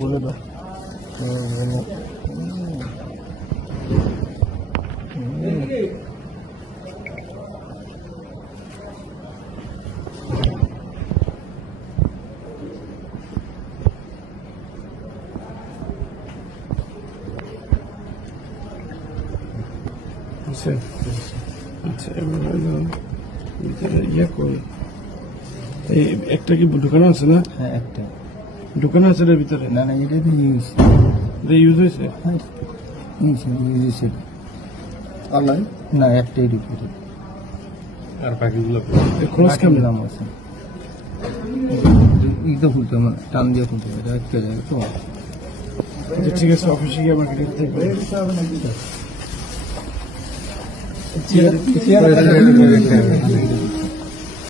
বলে দাও। আচ্ছা আচ্ছা, এবার হলো ইয়ে কই, এই একটা কি ঢুকানো আছে না? হ্যাঁ, একটা ঢুকানো আছে এর ভিতরে? না না, এটা তো ইউজ ইউজ হয়েছে। অনলাইন না, একটাই ঢুকে আর বাকিগুলো খরচ কেমন? নাম আছে ইতো খুলতে মানে টান দিয়ে খুলতে এটা একটা জায়গা তো। আচ্ছা ঠিক আছে, অফিসে গিয়ে আমাকে দেখতে হবে।